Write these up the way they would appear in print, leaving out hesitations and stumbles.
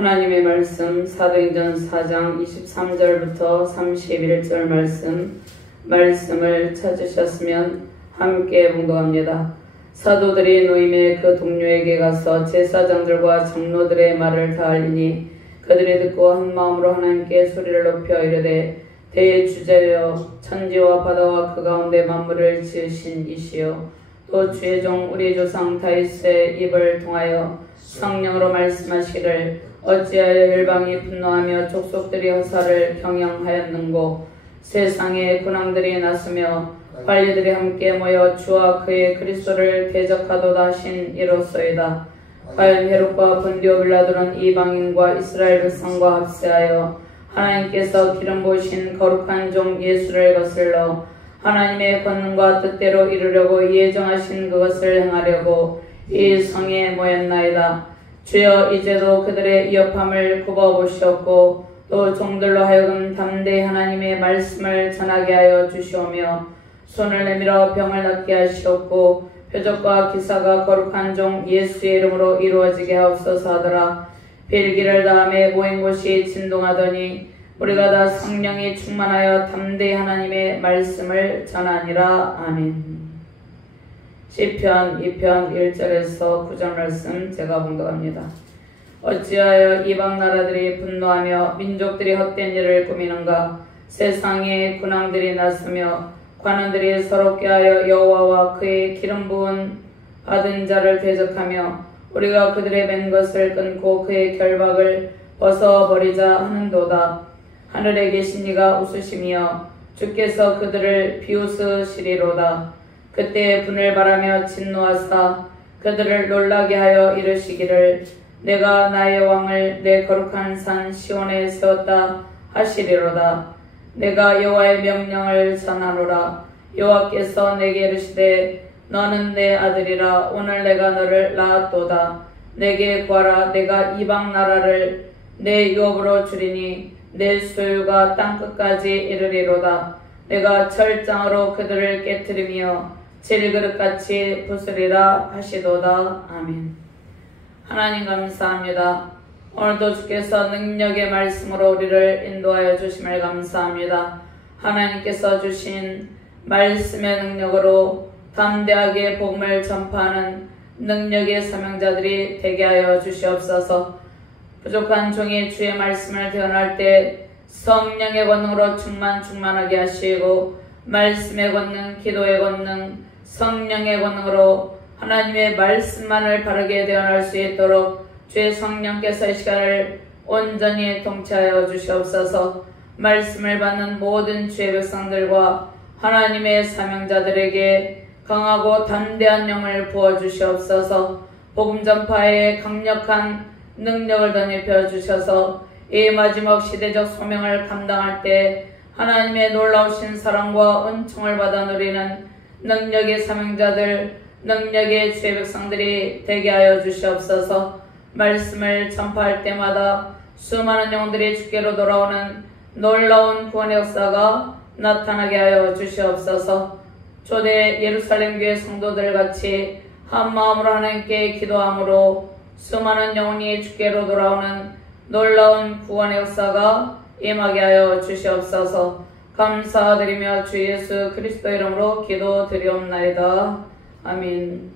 하나님의 말씀 사도행전 4장 23절부터 31절 말씀을 찾으셨으면 함께 봉독합니다. 사도들이 노임의 그 동료에게 가서 제사장들과 장로들의 말을 다 알리니 그들이 듣고 한 마음으로 하나님께 소리를 높여 이르되 대주제여 천지와 바다와 그 가운데 만물을 지으신 이시여 또 주의 종 우리 조상 다윗의 입을 통하여 성령으로 말씀하시기를 어찌하여 열방이 분노하며 족속들이 허사를 경영하였는고 세상에 군왕들이 나서며 관리들이 함께 모여 주와 그의 그리스도를 대적하도다 하신 이로소이다. 과연 헤롯과 본디오 빌라도는 이방인과 이스라엘 백성과 합세하여 하나님께서 기름 부으신 거룩한 종 예수를 거슬러 하나님의 권능과 뜻대로 이루려고 예정하신 그것을 행하려고 이 성에 모였나이다. 주여 이제도 그들의 위협함을 굽어보시옵고 또 종들로 하여금 담대히 하나님의 말씀을 전하게 하여 주시오며 손을 내밀어 병을 낫게 하시옵고 표적과 기사가 거룩한 종 예수의 이름으로 이루어지게 하옵소서 하더라. 빌기를 다음에 모인 곳이 진동하더니 우리가 다 성령이 충만하여 담대히 하나님의 말씀을 전하니라. 아멘. 시편 2편 1절에서 9절 말씀 제가 봉독합니다. 어찌하여 이방 나라들이 분노하며 민족들이 헛된 일을 꾸미는가. 세상에 군왕들이 나서며 관원들이 서럽게 하여 여호와와 그의 기름 부은 받은 자를 대적하며 우리가 그들의 맨 것을 끊고 그의 결박을 벗어버리자 하는도다. 하늘에 계신 이가 웃으시며 주께서 그들을 비웃으시리로다. 그때 분을 바라며 진노하사 그들을 놀라게 하여 이르시기를 내가 나의 왕을 내 거룩한 산 시온에 세웠다 하시리로다. 내가 여호와의 명령을 전하노라. 여호와께서 내게 이르시되 너는 내 아들이라. 오늘 내가 너를 낳았도다. 내게 구하라. 내가 이방 나라를 내 유업으로 주리니 내 소유가 땅끝까지 이르리로다. 내가 철장으로 그들을 깨뜨리며 질그릇같이 부수리라 하시도다. 아멘. 하나님 감사합니다. 오늘도 주께서 능력의 말씀으로 우리를 인도하여 주심을 감사합니다. 하나님께서 주신 말씀의 능력으로 담대하게 복음을 전파하는 능력의 사명자들이 되게 하여 주시옵소서. 부족한 종이 주의 말씀을 대언할 때 성령의 권능으로 충만하게 하시고 말씀의 권능, 기도의 권능, 성령의 권능으로 하나님의 말씀만을 바르게 대언할 수 있도록 주의 성령께서 이 시간을 온전히 통치하여 주시옵소서. 말씀을 받는 모든 주의 백성들과 하나님의 사명자들에게 강하고 담대한 영을 부어주시옵소서. 복음 전파에 강력한 능력을 덧입혀 주셔서 이 마지막 시대적 소명을 감당할 때 하나님의 놀라우신 사랑과 은총을 받아 누리는 능력의 사명자들, 능력의 주의 백성들이 되게 하여 주시옵소서. 말씀을 전파할 때마다 수많은 영들이 주께로 돌아오는 놀라운 구원의 역사가 나타나게 하여 주시옵소서. 초대 예루살렘 교회 성도들 같이 한 마음으로 하나님께 기도함으로 수많은 영혼이 주께로 돌아오는 놀라운 구원의 역사가 임하게 하여 주시옵소서. 감사드리며 주 예수 그리스도 이름으로 기도드리옵나이다. 아멘.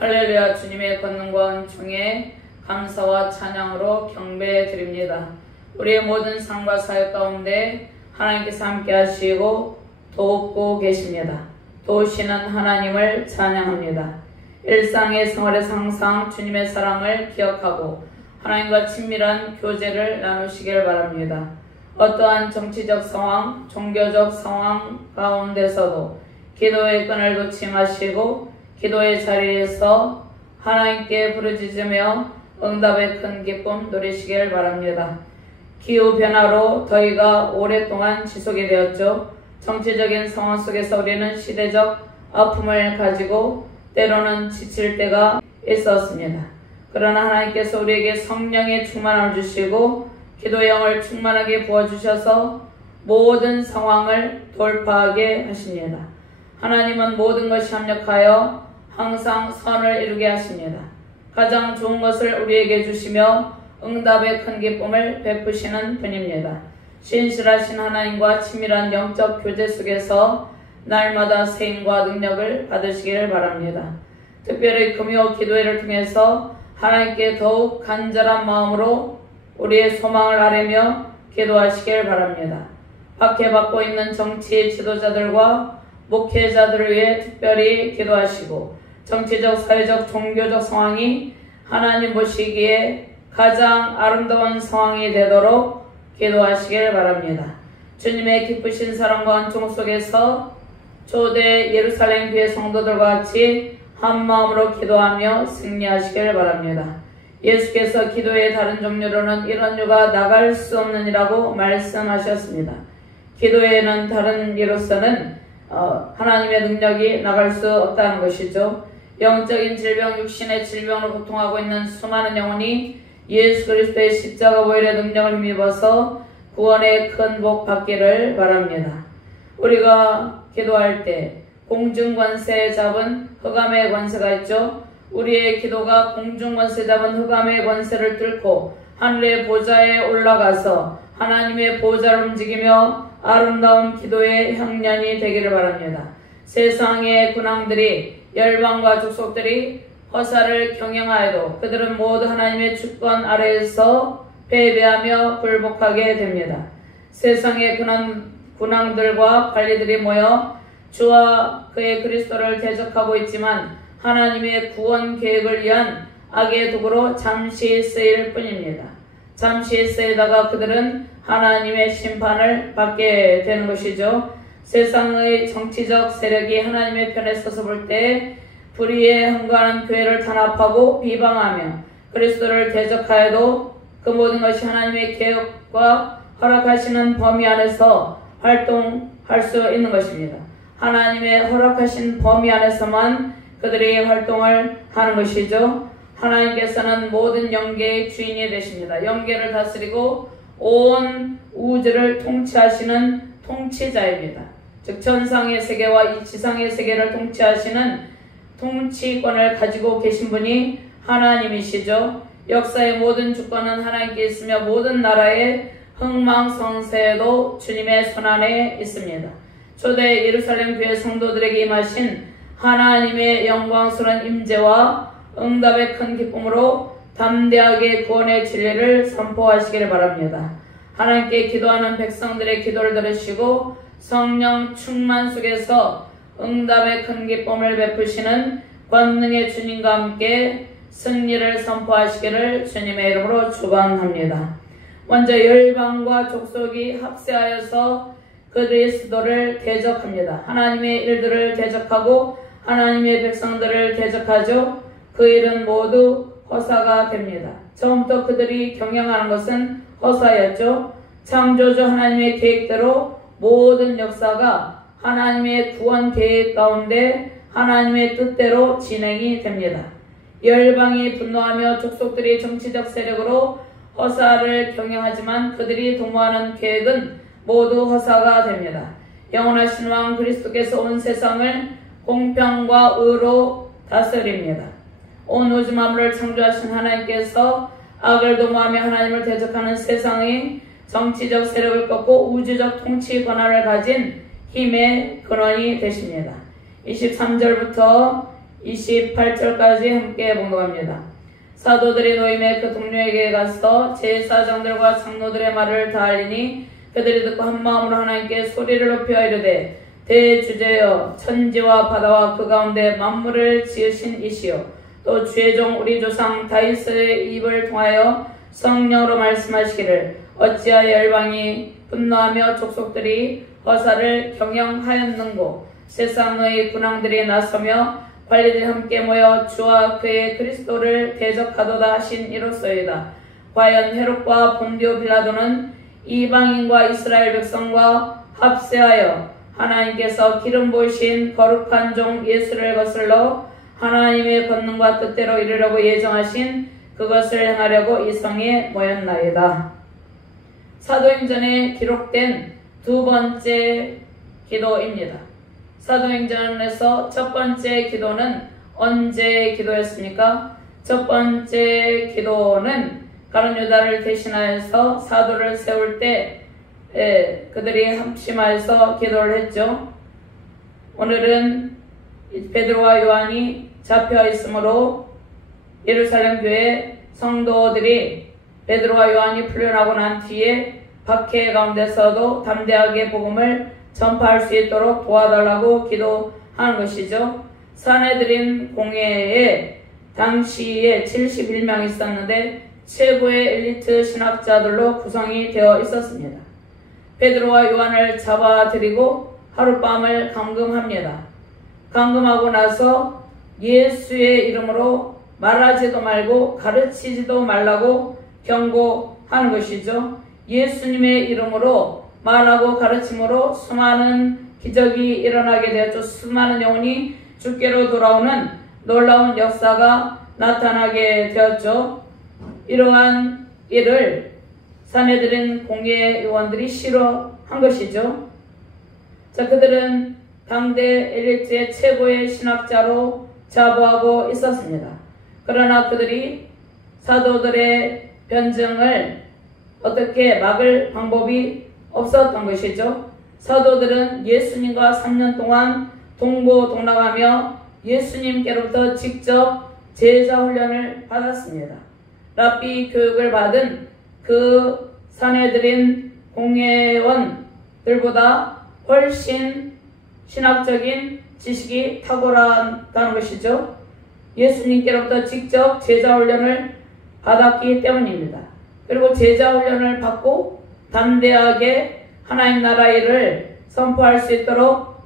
할렐루야. 주님의 권능과 은총에 감사와 찬양으로 경배드립니다. 우리의 모든 삶과 사역 가운데 하나님께서 함께 하시고 돕고 계십니다. 도우시는 하나님을 찬양합니다. 일상의 생활에서 항상 주님의 사랑을 기억하고 하나님과 친밀한 교제를 나누시길 바랍니다. 어떠한 정치적 상황, 종교적 상황 가운데서도 기도의 끈을 놓지 마시고 기도의 자리에서 하나님께 부르짖으며 응답의 큰 기쁨 누리시길 바랍니다. 기후변화로 더위가 오랫동안 지속이 되었죠. 정치적인 상황 속에서 우리는 시대적 아픔을 가지고 때로는 지칠 때가 있었습니다. 그러나 하나님께서 우리에게 성령의 충만함을 주시고 기도의 영을 충만하게 부어주셔서 모든 상황을 돌파하게 하십니다. 하나님은 모든 것이 합력하여 항상 선을 이루게 하십니다. 가장 좋은 것을 우리에게 주시며 응답의 큰 기쁨을 베푸시는 분입니다. 신실하신 하나님과 친밀한 영적 교제 속에서 날마다 세임과 능력을 받으시기를 바랍니다. 특별히 금요 기도회를 통해서 하나님께 더욱 간절한 마음으로 우리의 소망을 아뢰며 기도하시길 바랍니다. 박해받고 있는 정치 지도자들과 목회자들을 위해 특별히 기도하시고 정치적, 사회적, 종교적 상황이 하나님 보시기에 가장 아름다운 상황이 되도록 기도하시길 바랍니다. 주님의 기쁘신 사랑과 은총 속에서 초대 예루살렘 교회 성도들과 같이 한 마음으로 기도하며 승리하시길 바랍니다. 예수께서 기도의 다른 종류로는 이런 유가 나갈 수 없느니라고 말씀하셨습니다. 기도에는 다른 예로서는 하나님의 능력이 나갈 수 없다는 것이죠. 영적인 질병, 육신의 질병으로 고통하고 있는 수많은 영혼이 예수 그리스도의 십자가 보혈의 능력을 힘입어서 구원의 큰 복 받기를 바랍니다. 우리가 기도할 때 공중권세 잡은 흑암의 권세가 있죠. 우리의 기도가 공중권세 잡은 흑암의 권세를 뚫고 하늘의 보좌에 올라가서 하나님의 보좌를 움직이며 아름다운 기도의 향년이 되기를 바랍니다. 세상의 군왕들이 열방과 족속들이 허사를 경영하여도 그들은 모두 하나님의 주권 아래에서 패배하며 굴복하게 됩니다. 세상의 군왕들과 관리들이 모여 주와 그의 그리스도를 대적하고 있지만 하나님의 구원 계획을 위한 악의 도구로 잠시 쓰일 뿐입니다. 잠시 쓰이다가 그들은 하나님의 심판을 받게 되는 것이죠. 세상의 정치적 세력이 하나님의 편에 서서 볼 때 불의에 흥거하는 교회를 탄압하고 비방하며 그리스도를 대적하여도 그 모든 것이 하나님의 계획과 허락하시는 범위 안에서 활동할 수 있는 것입니다. 하나님의 허락하신 범위 안에서만 그들이 활동을 하는 것이죠. 하나님께서는 모든 영계의 주인이 되십니다. 영계를 다스리고 온 우주를 통치하시는 통치자입니다. 즉 천상의 세계와 이 지상의 세계를 통치하시는 통치권을 가지고 계신 분이 하나님이시죠. 역사의 모든 주권은 하나님께 있으며 모든 나라의 흥망성쇠도 주님의 손안에 있습니다. 초대 예루살렘 교회 성도들에게 임하신 하나님의 영광스러운 임재와 응답의 큰 기쁨으로 담대하게 구원의 진리를 선포하시기를 바랍니다. 하나님께 기도하는 백성들의 기도를 들으시고 성령 충만 속에서 응답의 큰 기쁨을 베푸시는 권능의 주님과 함께 승리를 선포하시기를 주님의 이름으로 축원합니다. 먼저 열방과 족속이 합세하여서 그리스도를 대적합니다. 하나님의 일들을 대적하고 하나님의 백성들을 대적하죠. 그 일은 모두 허사가 됩니다. 처음부터 그들이 경영하는 것은 허사였죠. 창조주 하나님의 계획대로 모든 역사가 하나님의 구원 계획 가운데 하나님의 뜻대로 진행이 됩니다. 열방이 분노하며 족속들이 정치적 세력으로 허사를 경영하지만 그들이 도모하는 계획은 모두 허사가 됩니다. 영원하신 왕 그리스도께서 온 세상을 공평과 의로 다스립니다. 온 우주 만물을 창조하신 하나님께서 악을 도모하며 하나님을 대적하는 세상의 정치적 세력을 꺾고 우주적 통치 권한을 가진 힘의 근원이 되십니다. 23절부터 28절까지 함께 봉독합니다. 사도들이 노임의 그 동료에게 가서 제사장들과 장로들의 말을 다 알리니 그들이 듣고 한 마음으로 하나님께 소리를 높여 이르되 대주제여 천지와 바다와 그 가운데 만물을 지으신 이시여 또 주의 종 우리 조상 다윗의 입을 통하여 성령으로 말씀하시기를 어찌하여 열방이 분노하며 족속들이 허사를 경영하였는고 세상의 군왕들이 나서며 관리들이 함께 모여 주와 그의 그리스도를 대적하도다 하신 이로써이다. 과연 헤롯과 본디오 빌라도는 이방인과 이스라엘 백성과 합세하여 하나님께서 기름 부으신 거룩한 종 예수를 거슬러 하나님의 권능과 뜻대로 이루려고 예정하신 그것을 행하려고 이 성에 모였나이다. 사도행전에 기록된 두 번째 기도입니다. 사도행전에서 첫 번째 기도는 언제 기도였습니까? 첫 번째 기도는 가룟 유다를 대신하여서 사도를 세울 때 그들이 합심하여서 기도를 했죠. 오늘은 베드로와 요한이 잡혀 있으므로 예루살렘 교회 성도들이 베드로와 요한이 풀려나고 난 뒤에 박해 가운데서도 담대하게 복음을 전파할 수 있도록 도와달라고 기도하는 것이죠. 산헤드린 공회에 당시에 71명이 있었는데 최고의 엘리트 신학자들로 구성이 되어 있었습니다. 베드로와 요한을 잡아들이고 하룻밤을 감금합니다. 감금하고 나서 예수의 이름으로 말하지도 말고 가르치지도 말라고 경고하는 것이죠. 예수님의 이름으로 말하고 가르침으로 수많은 기적이 일어나게 되었죠. 수많은 영혼이 주께로 돌아오는 놀라운 역사가 나타나게 되었죠. 이러한 일을 산헤드린 공회 의원들이 싫어한 것이죠. 자, 그들은 당대 엘리트의 최고의 신학자로 자부하고 있었습니다. 그러나 그들이 사도들의 변증을 어떻게 막을 방법이 없었던 것이죠. 사도들은 예수님과 3년 동안 동고동락하며 예수님께로부터 직접 제자 훈련을 받았습니다. 랍비 교육을 받은 그 산헤드린 공회원들보다 훨씬 신학적인 지식이 탁월하다는 것이죠. 예수님께로부터 직접 제자 훈련을 받았기 때문입니다. 그리고 제자 훈련을 받고 담대하게 하나님 나라 일을 선포할 수 있도록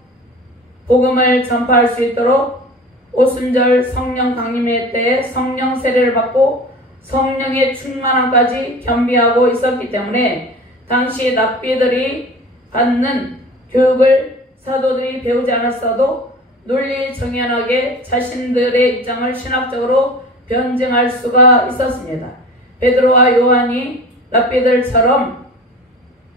복음을 전파할 수 있도록 오순절 성령 강림의 때에 성령 세례를 받고 성령의 충만함까지 겸비하고 있었기 때문에 당시 랍비들이 받는 교육을 사도들이 배우지 않았어도 논리정연하게 자신들의 입장을 신학적으로 변증할 수가 있었습니다. 베드로와 요한이 랍비들처럼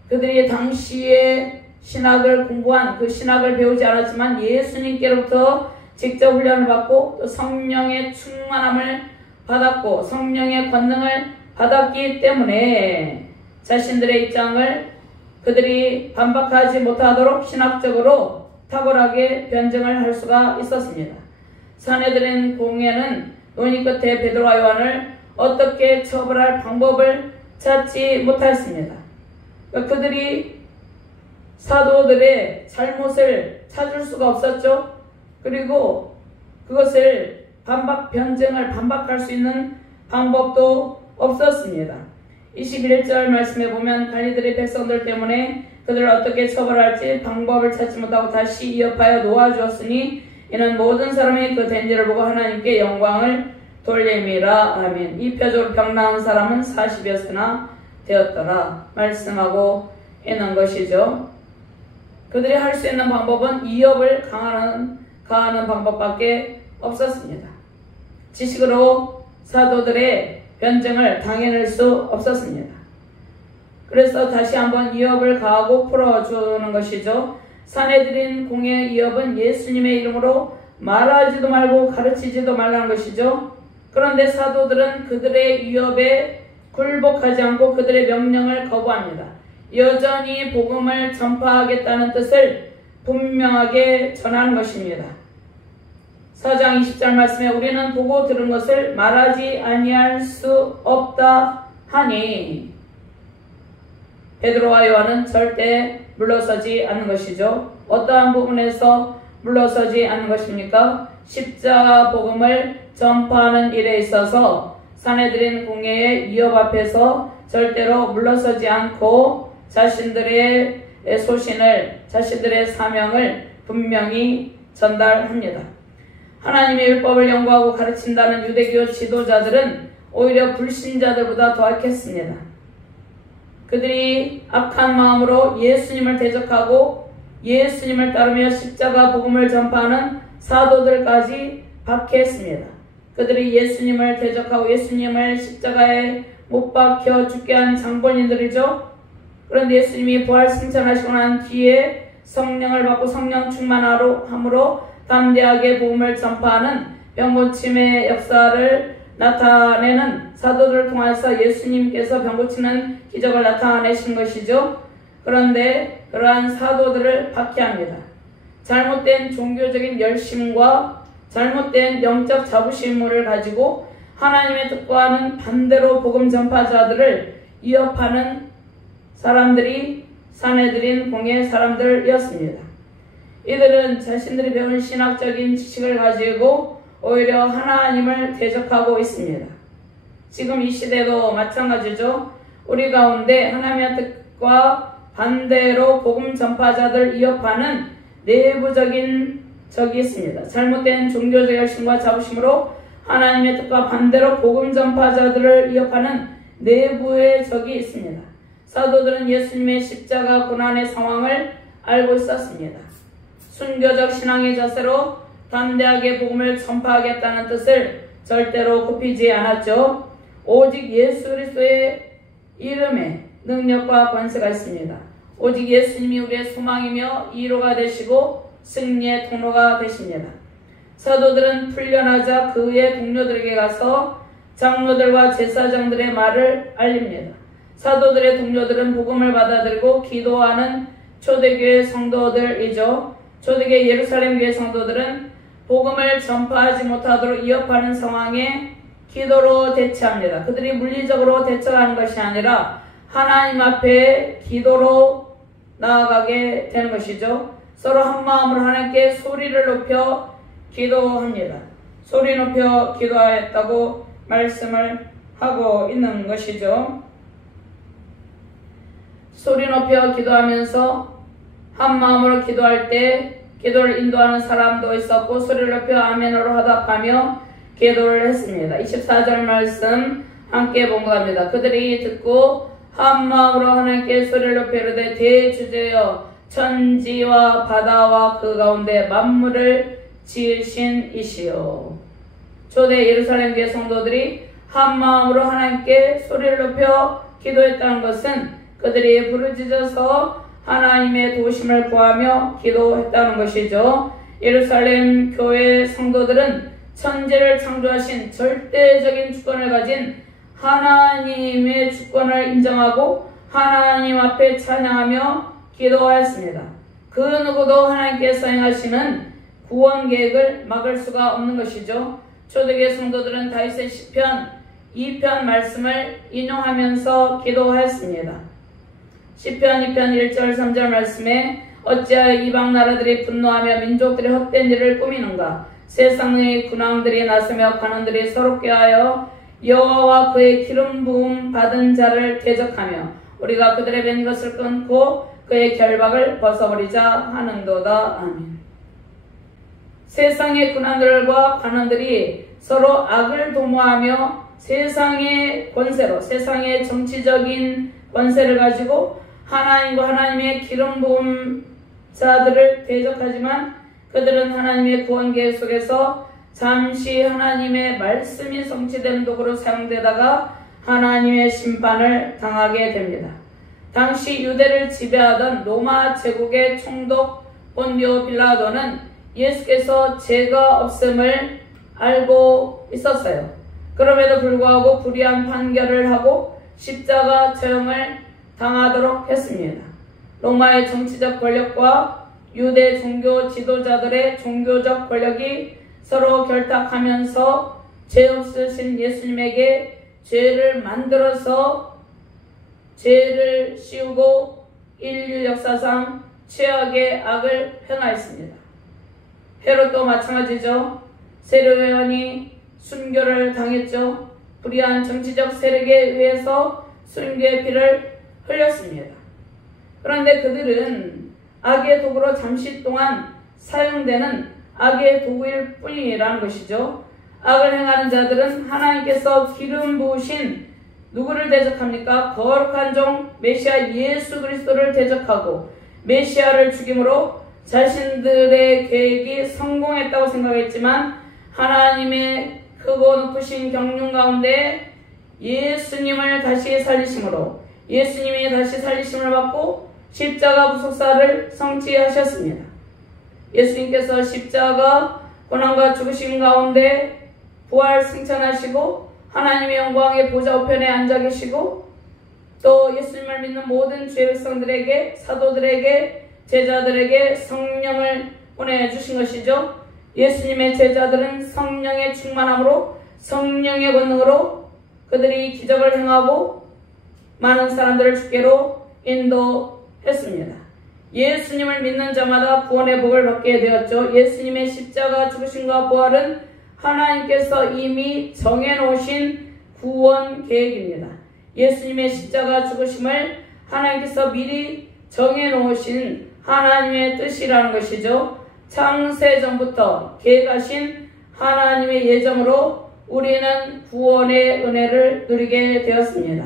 그들이 당시에 신학을 공부한 그 신학을 배우지 않았지만 예수님께로부터 직접 훈련을 받고 또 성령의 충만함을 받았고 성령의 권능을 받았기 때문에 자신들의 입장을 그들이 반박하지 못하도록 신학적으로 탁월하게 변증을 할 수가 있었습니다. 산헤드린 공회는 논의 끝에 베드로와 요한을 어떻게 처벌할 방법을 찾지 못했습니다. 그들이 사도들의 잘못을 찾을 수가 없었죠. 그리고 그것을 반박할 수 있는 방법도 없었습니다. 21절 말씀에 보면 관리들의 백성들 때문에 그들을 어떻게 처벌할지 방법을 찾지 못하고 다시 이어하여 놓아주었으니 이는 모든 사람이 그 된 일을 보고 하나님께 영광을 돌림이라. 아멘. 이 표적으로 병나은 사람은 40여스나 되었더라 말씀하고 있는 것이죠. 그들이 할 수 있는 방법은 이업을 가하는 방법밖에 없었습니다. 지식으로 사도들의 변증을 당해낼 수 없었습니다. 그래서 다시 한번 이업을 가하고 풀어주는 것이죠. 산헤드린 공회의 이업은 예수님의 이름으로 말하지도 말고 가르치지도 말라는 것이죠. 그런데 사도들은 그들의 이업에 굴복하지 않고 그들의 명령을 거부합니다. 여전히 복음을 전파하겠다는 뜻을 분명하게 전하는 것입니다. 4장 20절 말씀에 우리는 보고 들은 것을 말하지 아니할 수 없다 하니 베드로와 요한은 절대 물러서지 않는 것이죠. 어떠한 부분에서 물러서지 않는 것입니까? 십자가 복음을 전파하는 일에 있어서 산헤드린 공회의 이업 앞에서 절대로 물러서지 않고 자신들의 소신을, 자신들의 사명을 분명히 전달합니다. 하나님의 율법을 연구하고 가르친다는 유대교 지도자들은 오히려 불신자들보다 더 악했습니다. 그들이 악한 마음으로 예수님을 대적하고 예수님을 따르며 십자가 복음을 전파하는 사도들까지 박해했습니다. 그들이 예수님을 대적하고 예수님을 십자가에 못 박혀 죽게 한 장본인들이죠. 그런데 예수님이 부활 승천하시고 난 뒤에 성령을 받고 성령 충만함으로 담대하게 복음을 전파하는 병고침의 역사를 나타내는 사도들을 통해서 예수님께서 병 고치는 기적을 나타내신 것이죠. 그런데 그러한 사도들을 박해합니다. 잘못된 종교적인 열심과 잘못된 영적 자부심을 가지고 하나님의 뜻과는 반대로 복음 전파자들을 위협하는 사람들이 사내들인 공예 사람들이었습니다. 이들은 자신들이 배운 신학적인 지식을 가지고 오히려 하나님을 대적하고 있습니다. 지금 이 시대도 마찬가지죠. 우리 가운데 하나님의 뜻과 반대로 복음 전파자들 위협하는 내부적인 적이 있습니다. 잘못된 종교적 열심과 자부심으로 하나님의 뜻과 반대로 복음 전파자들을 위협하는 내부의 적이 있습니다. 사도들은 예수님의 십자가 고난의 상황을 알고 있었습니다. 순교적 신앙의 자세로 담대하게 복음을 전파하겠다는 뜻을 절대로 굽히지 않았죠. 오직 예수 그리스도의 이름에 능력과 권세가 있습니다. 오직 예수님이 우리의 소망이며 위로가 되시고 승리의 통로가 되십니다. 사도들은 풀려나자 그의 동료들에게 가서 장로들과 제사장들의 말을 알립니다. 사도들의 동료들은 복음을 받아들이고 기도하는 초대교회 성도들이죠. 초대교회 예루살렘 교회 성도들은 복음을 전파하지 못하도록 위협하는 상황에 기도로 대처합니다. 그들이 물리적으로 대처하는 것이 아니라 하나님 앞에 기도로 나아가게 되는 것이죠. 서로 한 마음으로 하나님께 소리를 높여 기도합니다. 소리 높여 기도하였다고 말씀을 하고 있는 것이죠. 소리 높여 기도하면서 한 마음으로 기도할 때 기도를 인도하는 사람도 있었고 소리를 높여 아멘으로 화답하며 기도를 했습니다. 24절 말씀 함께 봉독합니다. 그들이 듣고 한 마음으로 하나님께 소리를 높여 이르되 대주제여 천지와 바다와 그 가운데 만물을 지으신 이시여. 초대 예루살렘 교회 성도들이 한 마음으로 하나님께 소리를 높여 기도했다는 것은 그들이 부르짖어서 하나님의 도우심을 구하며 기도했다는 것이죠. 예루살렘 교회 성도들은 천지를 창조하신 절대적인 주권을 가진 하나님의 주권을 인정하고 하나님 앞에 찬양하며 기도하였습니다. 그 누구도 하나님께서 행하시는 구원 계획을 막을 수가 없는 것이죠. 초대교회 성도들은 다윗의 시편 2편 말씀을 인용하면서 기도하였습니다. 시편 2편 1절 3절 말씀에 어찌하여 이방 나라들이 분노하며 민족들이 헛된 일을 꾸미는가. 세상의 군왕들이 나서며 관원들이 서럽게 하여 여호와와 그의 기름 부음 받은 자를 대적하며 우리가 그들의 뵌 것을 끊고 그의 결박을 벗어버리자 하는도다. 아멘. 세상의 군왕들과 관원들이 서로 악을 도모하며 세상의 권세로 세상의 정치적인 권세를 가지고 하나님과 하나님의 기름 부음 자들을 대적하지만 그들은 하나님의 구원 계획 속에서 잠시 하나님의 말씀이 성취되는 도구로 사용되다가 하나님의 심판을 당하게 됩니다. 당시 유대를 지배하던 로마 제국의 총독 본디오 빌라도는 예수께서 죄가 없음을 알고 있었어요. 그럼에도 불구하고 불의한 판결을 하고 십자가 처형을 당하도록 했습니다. 로마의 정치적 권력과 유대 종교 지도자들의 종교적 권력이 서로 결탁하면서 죄 없으신 예수님에게 죄를 만들어서 죄를 씌우고 인류 역사상 최악의 악을 행하였습니다. 헤롯도 마찬가지죠. 세례요한이 순교를 당했죠. 불의한 정치적 세력에 의해서 순교의 피를 흘렸습니다. 그런데 그들은 악의 도구로 잠시 동안 사용되는 악의 도구일 뿐이라는 것이죠. 악을 행하는 자들은 하나님께서 기름 부으신 누구를 대적합니까? 거룩한 종 메시아 예수 그리스도를 대적하고 메시아를 죽임으로 자신들의 계획이 성공했다고 생각했지만 하나님의 크고 높으신 경륜 가운데 예수님을 다시 살리심으로 예수님이 다시 살리심을 받고 십자가 부속사를 성취하셨습니다. 예수님께서 십자가 고난과 죽으심 가운데 부활 승천하시고 하나님의 영광의 보좌 우편에 앉아 계시고 또 예수님을 믿는 모든 주의 백성들에게 사도들에게 제자들에게 성령을 보내주신 것이죠. 예수님의 제자들은 성령의 충만함으로 성령의 권능으로 그들이 기적을 행하고 많은 사람들을 주께로 인도했습니다. 예수님을 믿는 자마다 구원의 복을 받게 되었죠. 예수님의 십자가 죽으심과 부활은 하나님께서 이미 정해놓으신 구원 계획입니다. 예수님의 십자가 죽으심을 하나님께서 미리 정해놓으신 하나님의 뜻이라는 것이죠. 창세전부터 계획하신 하나님의 예정으로 우리는 구원의 은혜를 누리게 되었습니다.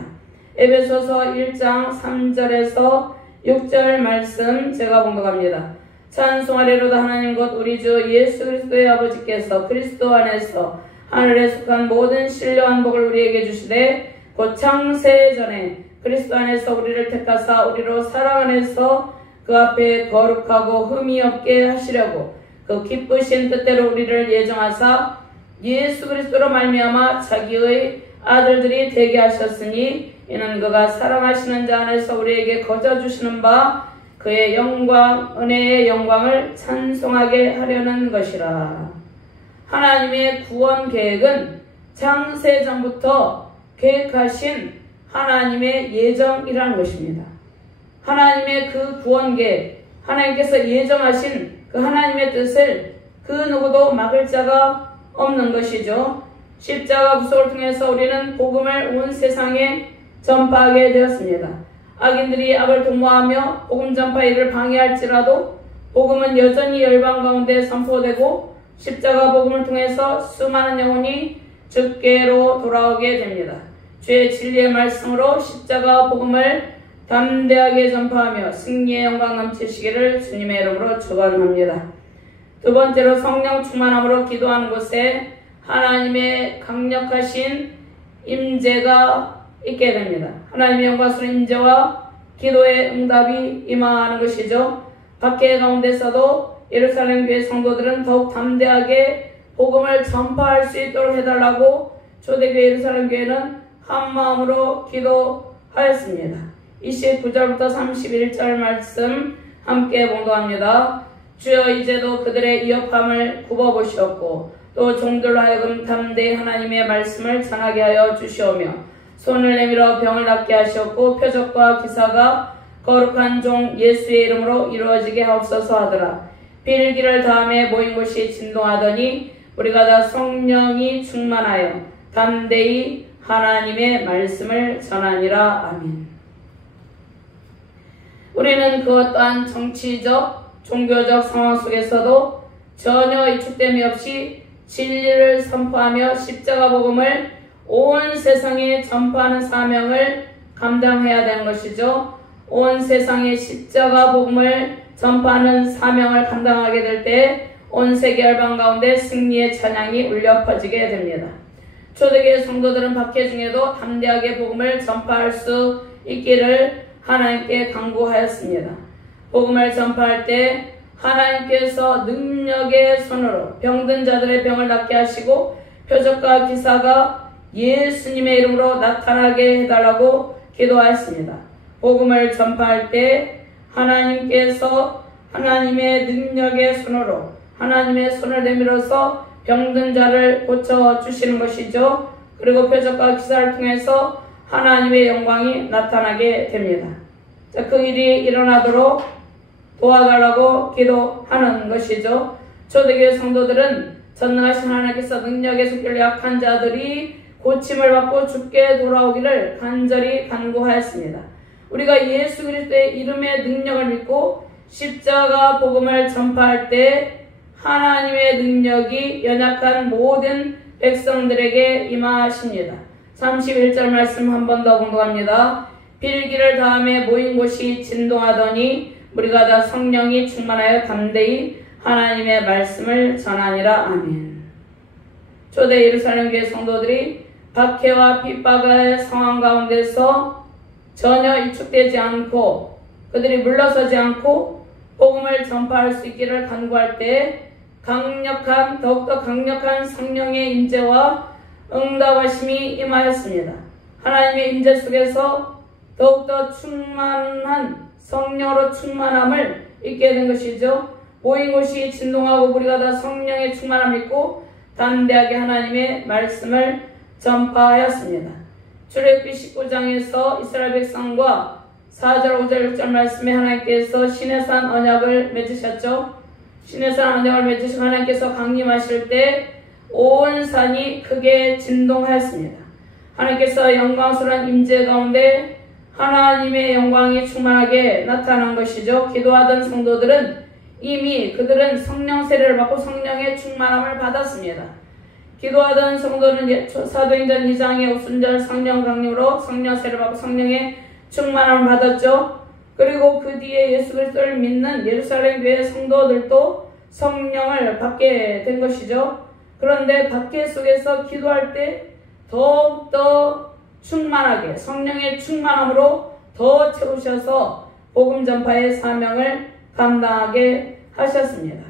에베소서 1장 3절에서 6절 말씀 제가 봉독합니다. 찬송하리로다 하나님 곧 우리 주 예수 그리스도의 아버지께서 그리스도 안에서 하늘에 속한 모든 신령한 복을 우리에게 주시되 곧 창세 전에 그리스도 안에서 우리를 택하사 우리로 사랑 안에서 그 앞에 거룩하고 흠이 없게 하시려고 그 기쁘신 뜻대로 우리를 예정하사 예수 그리스도로 말미암아 자기의 아들들이 되게 하셨으니 이는 그가 사랑하시는 자 안에서 우리에게 거저 주시는 바 그의 영광 은혜의 영광을 찬송하게 하려는 것이라. 하나님의 구원 계획은 창세전부터 계획하신 하나님의 예정이라는 것입니다. 하나님의 그 구원 계획, 하나님께서 예정하신 그 하나님의 뜻을 그 누구도 막을 자가 없는 것이죠. 십자가 구속을 통해서 우리는 복음을 온 세상에 전파하게 되었습니다. 악인들이 악을 도모하며 복음 전파 일을 방해할지라도 복음은 여전히 열방 가운데 선포되고 십자가 복음을 통해서 수많은 영혼이 주께로 돌아오게 됩니다. 주의 진리의 말씀으로 십자가 복음을 담대하게 전파하며 승리의 영광 넘치시기를 주님의 이름으로 축원합니다. 두 번째로 성령 충만함으로 기도하는 곳에 하나님의 강력하신 임재가 있게 됩니다. 하나님의 영광스러운 임재와 기도의 응답이 임하는 것이죠. 박해 가운데서도 예루살렘 교회 성도들은 더욱 담대하게 복음을 전파할 수 있도록 해달라고 초대교회 예루살렘 교회는 한 마음으로 기도하였습니다. 29절부터 31절 말씀 함께 봉독합니다. 주여 이제도 그들의 위협함을 굽어보시옵고 또 종들로 하여금 담대히 하나님의 말씀을 전하게 하여 주시오며 손을 내밀어 병을 낫게 하시옵고 표적과 기사가 거룩한 종 예수의 이름으로 이루어지게 하옵소서 하더라. 빌기를 다음에 모인 곳이 진동하더니 우리가 다 성령이 충만하여 담대히 하나님의 말씀을 전하니라. 아멘. 우리는 그 어떠한 정치적, 종교적 상황 속에서도 전혀 위축됨이 없이 진리를 선포하며 십자가 복음을 온 세상에 전파하는 사명을 감당해야 되는 것이죠. 온 세상에 십자가 복음을 전파하는 사명을 감당하게 될 때 온 세계 열방 가운데 승리의 찬양이 울려 퍼지게 됩니다. 초대교회 성도들은 박해 중에도 담대하게 복음을 전파할 수 있기를 하나님께 간구하였습니다. 복음을 전파할 때 하나님께서 능력의 손으로 병든 자들의 병을 낫게 하시고 표적과 기사가 예수님의 이름으로 나타나게 해달라고 기도하였습니다. 복음을 전파할 때 하나님께서 하나님의 능력의 손으로 하나님의 손을 내밀어서 병든 자를 고쳐주시는 것이죠. 그리고 표적과 기사를 통해서 하나님의 영광이 나타나게 됩니다. 자, 그 일이 일어나도록 도와달라고 기도하는 것이죠. 초대교회 성도들은 전능하신 하나님께서 능력의 손길로 약한 자들이 고침을 받고 주께 돌아오기를 간절히 간구하였습니다. 우리가 예수 그리스도의 이름의 능력을 믿고 십자가 복음을 전파할 때 하나님의 능력이 연약한 모든 백성들에게 임하십니다. 31절 말씀 한 번 더 공독합니다. 빌기를 다음에 모인 곳이 진동하더니 우리가 다 성령이 충만하여 담대히 하나님의 말씀을 전하니라. 아멘. 초대 예루살렘 교회 성도들이 박해와 핍박의 상황 가운데서 전혀 위축되지 않고 그들이 물러서지 않고 복음을 전파할 수 있기를 간구할 때 더욱더 강력한 성령의 임재와 응답하심이 임하였습니다. 하나님의 임재 속에서 더욱더 충만한 성령으로 충만함을 있게 된 것이죠. 모인 곳이 진동하고 우리가 다 성령의 충만함을 입고 담대하게 하나님의 말씀을 전파하였습니다. 출애굽기 19장에서 이스라엘 백성과 4절, 5절, 6절 말씀에 하나님께서 시내산 언약을 맺으셨죠. 시내산 언약을 맺으시고 하나님께서 강림하실 때 온 산이 크게 진동하였습니다. 하나님께서 영광스러운 임재 가운데 하나님의 영광이 충만하게 나타난 것이죠. 기도하던 성도들은 이미 그들은 성령 세례를 받고 성령의 충만함을 받았습니다. 기도하던 성도는 사도행전 2장의 오순절 성령 강림으로 성령 세례를 받고 성령의 충만함을 받았죠. 그리고 그 뒤에 예수 그리스도를 믿는 예루살렘 교회 성도들도 성령을 받게 된 것이죠. 그런데 박해 속에서 기도할 때 더욱더 충만하게 성령의 충만함으로 더 채우셔서 복음 전파의 사명을 감당하게 하셨습니다.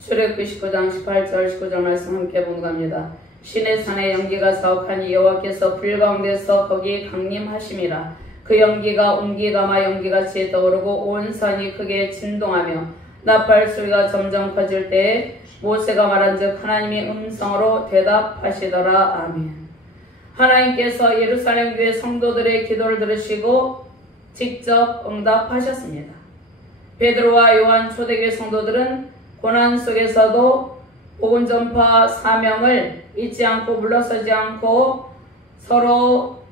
출애굽기 19장 18절 19절 말씀 함께 봉독합니다. 시내산의 연기가 사옥하니 여호와께서 불 가운데서 거기 강림하심이라. 그 연기가 옹기가마 연기같이 떠오르고 온 산이 크게 진동하며 나팔 소리가 점점 커질 때에 모세가 말한즉 하나님의 음성으로 대답하시더라. 아멘. 하나님께서 예루살렘 교회 성도들의 기도를 들으시고 직접 응답하셨습니다. 베드로와 요한 초대교회 성도들은 고난 속에서도 복음 전파 사명을 잊지 않고 물러서지 않고 서로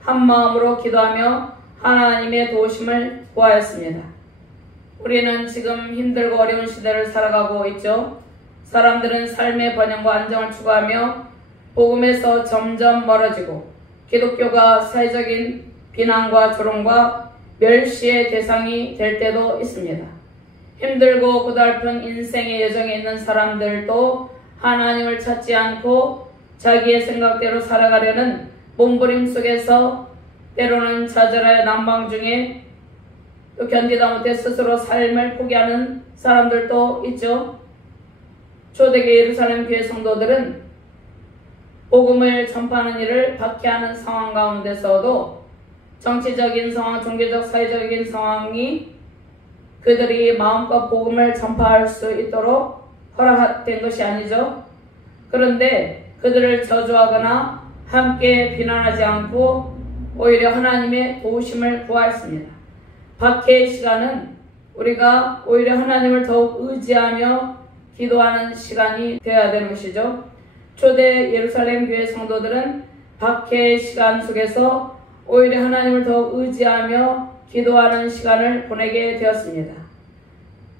한 마음으로 기도하며 하나님의 도우심을 구하였습니다. 우리는 지금 힘들고 어려운 시대를 살아가고 있죠. 사람들은 삶의 번영과 안정을 추구하며 복음에서 점점 멀어지고 기독교가 사회적인 비난과 조롱과 멸시의 대상이 될 때도 있습니다. 힘들고 고달픈 인생의 여정에 있는 사람들도 하나님을 찾지 않고 자기의 생각대로 살아가려는 몸부림 속에서 때로는 좌절의 난방 중에 또 견디다 못해 스스로 삶을 포기하는 사람들도 있죠. 초대교회 예루살렘 교회 성도들은 복음을 전파하는 일을 박해하는 상황 가운데서도 정치적인 상황, 종교적, 사회적인 상황이 그들이 마음껏 복음을 전파할 수 있도록 허락된 것이 아니죠. 그런데 그들을 저주하거나 함께 비난하지 않고 오히려 하나님의 도우심을 구하였습니다. 박해의 시간은 우리가 오히려 하나님을 더욱 의지하며 기도하는 시간이 되어야 되는 것이죠. 초대 예루살렘 교회 성도들은 박해의 시간 속에서 오히려 하나님을 더욱 의지하며 기도하는 시간을 보내게 되었습니다.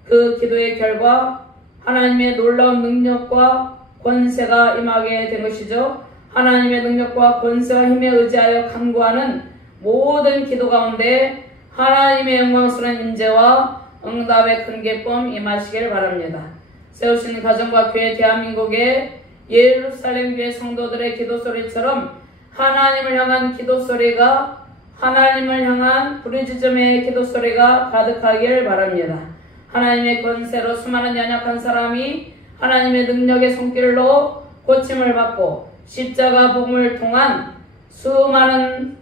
그 기도의 결과 하나님의 놀라운 능력과 권세가 임하게 된 것이죠. 하나님의 능력과 권세와 힘에 의지하여 간구하는 모든 기도 가운데 하나님의 영광스러운 임재와 응답의 큰 기쁨 임하시길 바랍니다. 세우신 가정과 교회 대한민국의 예루살렘 교회 성도들의 기도 소리처럼 하나님을 향한 기도 소리가 하나님을 향한 부르짖음의 기도 소리가 가득하길 바랍니다. 하나님의 권세로 수많은 연약한 사람이 하나님의 능력의 손길로 고침을 받고 십자가 복음을 통한 수많은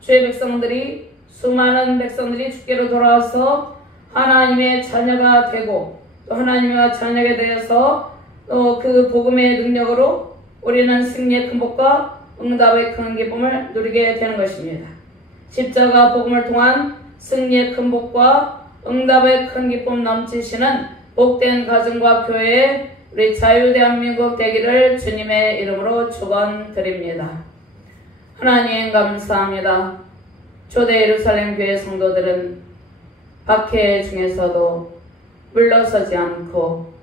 주의 백성들이 수많은 백성들이 주께로 돌아와서 하나님의 자녀가 되고 또 하나님과 자녀에 대해서 또 그 복음의 능력으로 우리는 승리의 큰 복과 응답의 큰 기쁨을 누리게 되는 것입니다. 십자가 복음을 통한 승리의 큰 복과 응답의 큰 기쁨 넘치시는 복된 가정과 교회에 우리 자유대한민국 되기를 주님의 이름으로 축원드립니다. 하나님 감사합니다. 초대 예루살렘 교회 성도들은 박해 중에서도 물러서지 않고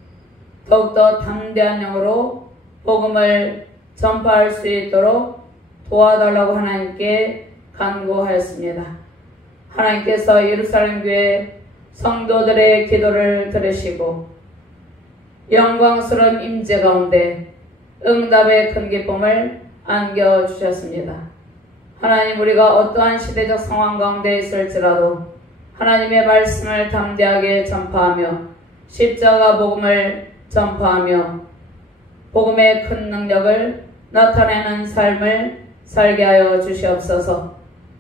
더욱더 담대한 영으로 복음을 전파할 수 있도록 도와달라고 하나님께 간구하였습니다. 하나님께서 예루살렘 교회 성도들의 기도를 들으시고 영광스러운 임재 가운데 응답의 큰 기쁨을 안겨주셨습니다. 하나님, 우리가 어떠한 시대적 상황 가운데 있을지라도 하나님의 말씀을 담대하게 전파하며 십자가 복음을 전파하며 복음의 큰 능력을 나타내는 삶을 살게 하여 주시옵소서.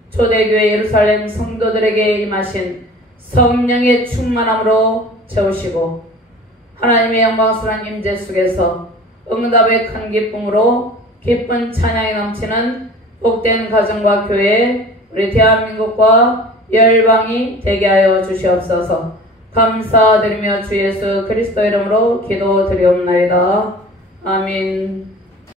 초대교회 예루살렘 성도들에게 임하신 성령의 충만함으로 채우시고 하나님의 영광스러운 임재 속에서 응답의 큰 기쁨으로 기쁜 찬양이 넘치는 복된 가정과 교회, 우리 대한민국과 열방이 되게 하여 주시옵소서. 감사드리며 주 예수 그리스도 이름으로 기도드리옵나이다. 아멘.